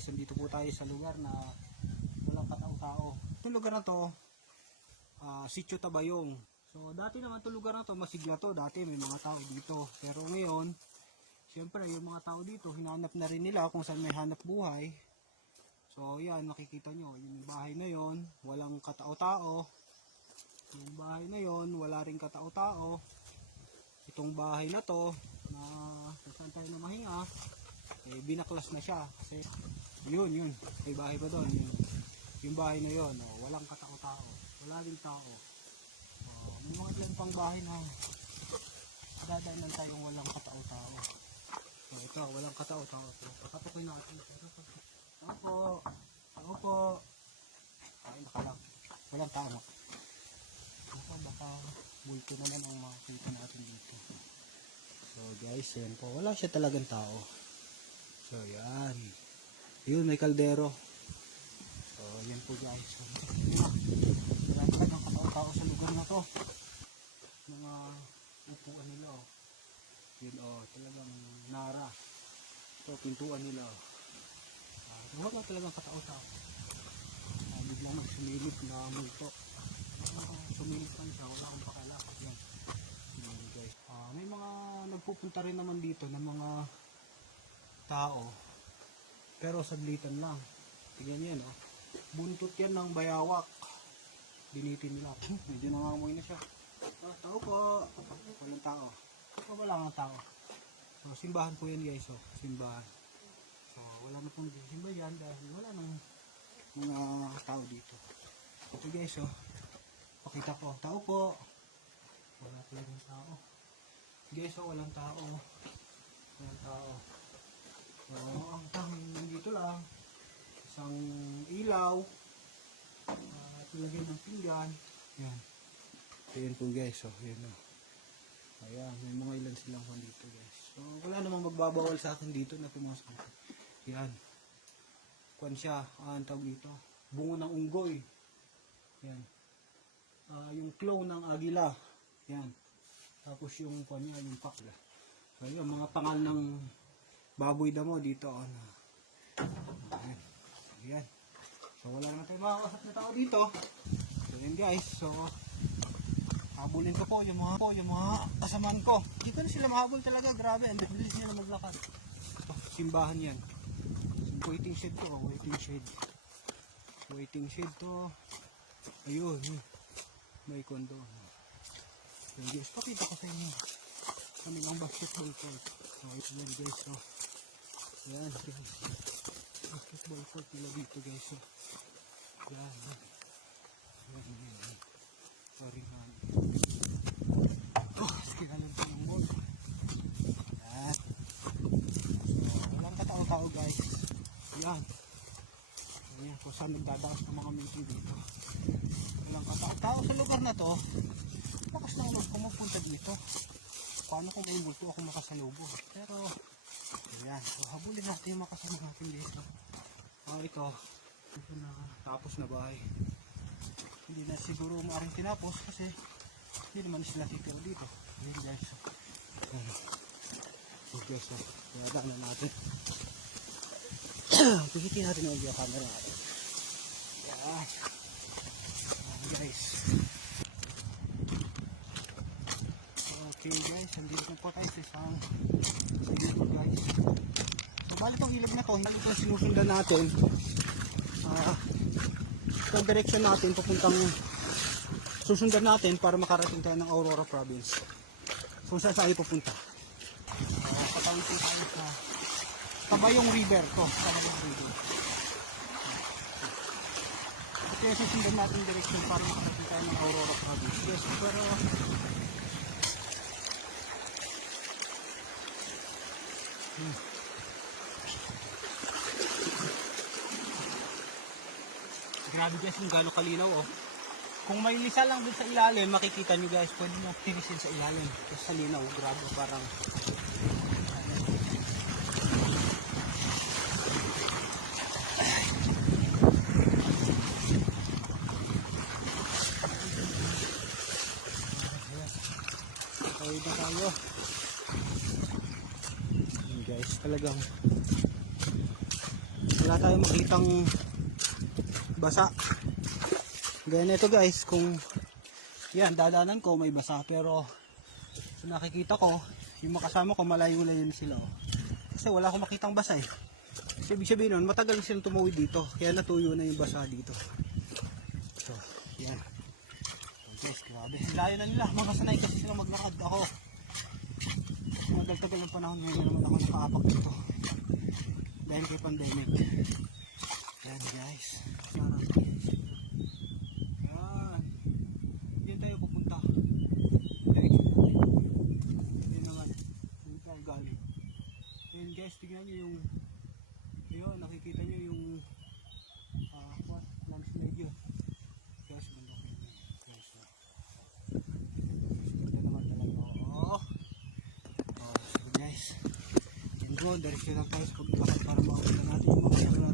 guys, nandito po tayo sa lugar na walang katao-tao. Itong lugar na to, Sitio Tabayong. So dati naman itong lugar na to, masigla to. Dati may mga tao dito. Pero ngayon, siyempre yung mga tao dito, hinanap na rin nila kung saan may hanap buhay. So yan, makikita nyo, yung bahay na yon, walang katao-tao. Yung bahay na yon, wala rin katao-tao. Itong bahay na to, na saan tayo na mahinga, eh, binaklas na siya kasi yun may bahay pa doon, yung bahay na yun, walang katao-tao, wala rin tao. May mga ilan pang bahay na dadaanan tayong walang katao-tao. So ito, walang katao-tao. Patapukin natin. Ako po ay nakalang, walang tao. Baka multo naman ang makikita natin dito. So guys, yan po, wala siya talagang tao. So yan, yun may kaldero. So yan po guys, so, wala talagang katao-tao sa lugar na to. Mga upuan nila yun talagang nara. Ito pintuan nila wala talagang katao-tao. Biglang magsumilip na multo. Sumilip lang siya, wala akong pakalakap yan. Guys, may mga nagpupunta rin naman dito ng mga tao, pero saglitan lang. Tingnan yan, buntot yan ng bayawak. Binitin nila. Medyo nangangamoy na siya. Tao po. Walang tao. Wala kang tao. So, simbahan po yan guys. Simbahan. So wala na pong simba yan dahil wala nang mga tao dito. Ito guys, pakita ko. Tao po. Wala talagang tao. Guys, walang tao. Walang tao. So, ang tanging nandito lang, isang ilaw, tulagay ng pinggan. Yan. Ayan po guys, yan ayan, may mga ilan silang dito guys. So, wala namang magbabawal sa akin dito na pumasok. Yan. Kuwan siya, ang tawag dito, bungo ng unggoy. Yan. Yung claw ng agila. Yan. Tapos yung kuwan niya, yung pakla. So, yun, mga pangal ng baboy damo dito. Ayan. So wala na tayong makakasap na tao dito. So yan guys. So habulin ko po yung mga kasamaan ko. Dito na sila mahabol talaga. Grabe. Ang bilis nila maglakad. Simbahan yan. Waiting shed to. Waiting shed to. Ayun. May kondo. So guys, pakita ko sa inyo. Kami ng basketball court. So yan guys. So yan guys. Basketball court nila dito guys. Yan. Sorry man. Kinalang ko ng ball. Yan. So walang katao-tao guys. Yan. Ayan. Kung saan nagdadaos ng mga minti dito. Walang katao-tao sa lugar na to. Bakas na ako kumupunta dito. Paano kung may multo ako makasalubo. Pero ayan, so habulin natin yung makasama natin dito. Ikaw, ito na tapos na bahay. Hindi na siguro maaaring tinapos kasi hindi naman sila titiro dito. Ayan guys. Okay, so kaya na natin. Pihitin natin yung audio camera natin. Ayan. Guys. Okay guys, andito po tayo sa isang dito guys. So bali itong ilog na to, hindi ito sinusundan natin. Itong direction natin papuntang susundan natin para makarating tayo ng Aurora Province. Kung saan tayo pupunta. Papunta tayo sa Tabayong River to. Tabayong River. Ito yung susundan natin direction para makarating tayo ng Aurora Province. Yes, pero grabe guys kung gano'ng kalinaw Kung may lisa lang dun sa ilalim, makikita nyo guys, pwede nyo tinisin sa ilalim. Kasi sa linaw, grabe parang okay na tayo. Guys, talagang wala tayong makitang basa. Ganyan ito guys, kung yan, dadaanan ko may basa, pero so, nakikita ko, yung makasama ko malayo-layo sila. Oh. Kasi wala akong makitang basa eh. So, ibig sabihin nun, matagal silang tumawid dito, kaya natuyo na yung basa dito. So, yan. So, guys, grabe. Layo na nila, mga sanay kasi sila maglakad. Ako, madagtagal ng panahon ngayon naman ako nakaapak dito. Dahil kay pandemic. Yan guys. Yan. Hindi tayo pupunta. Yan naman. Yan tayo galing. Yan guys, tignan nyo yung yun, nakikita nyo yung lunch medyo. Guys, ganda ko yun. Guys, ganda naman talaga. So guys, go, diretso lang tayo sa paglakad para makakita natin yung mga